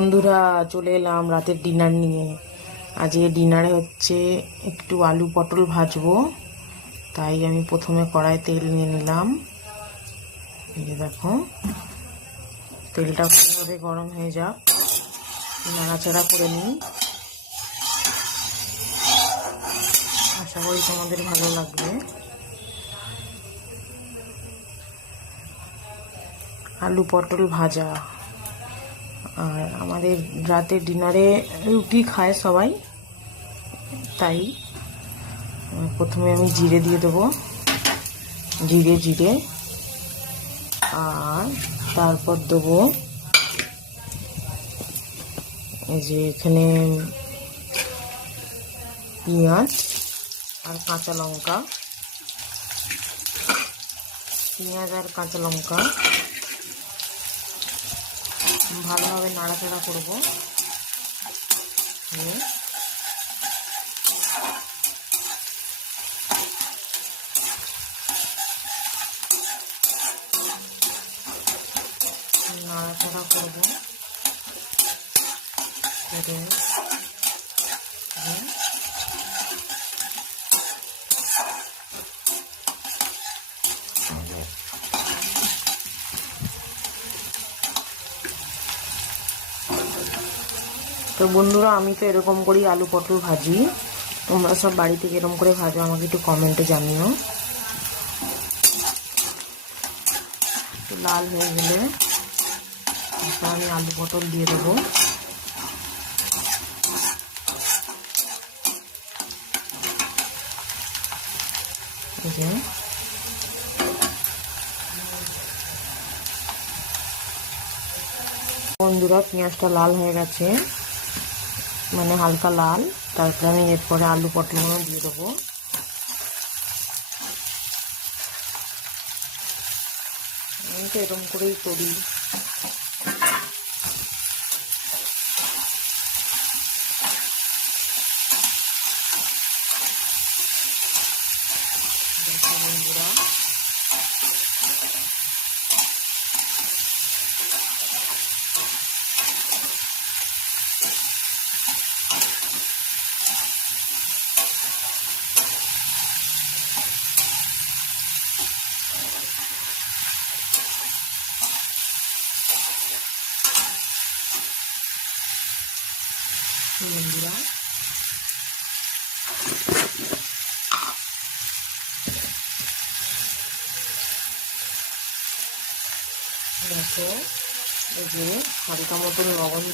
বন্ধুরা, চলে এলাম রাতের ডিনার নিয়ে। আজকে ডিনারে হচ্ছে একটু আলু পটল ভাজবো। তাই আমি প্রথমে কড়াই তেল নিয়ে নিলাম। এই যে দেখো, তেলটা ভালোভাবে গরম হয়ে যাক, নাড়াচাড়া করে নিই। আশা করি তোমাদের ভালো লাগবে। আলু পটল ভাজা। আর আমাদের রাতের ডিনারে রুটি খায় সবাই, তাই প্রথমে আমি জিরে দিয়ে দেবো, জিরে আর তারপর দেবো এই যে এখানে পেঁয়াজ আর কাঁচা লঙ্কা, ভালোভাবে নাড়াচাড়া করবো। নাড়াচাড়া করবো তো বন্ধুরা, আমি তো এরকম করেই আলু পটল ভাজি। তোমরা সব বাড়িতে এরকম করে ভাজো, আমাকে একটু কমেন্টে জানিও। একটু লাল হয়ে গেলে আমি আলু পটল দিয়ে দেবো। বন্ধুরা, পেঁয়াজটা লাল হয়ে গেছে, মানে হালকা লাল। তারপরে আমি এরপরে আলু পটলগুলো দিয়ে দেবো। আমি তো এরকম করেই করি। বন্ধুরা, দেখো, এই যে হালকা মতন লবণ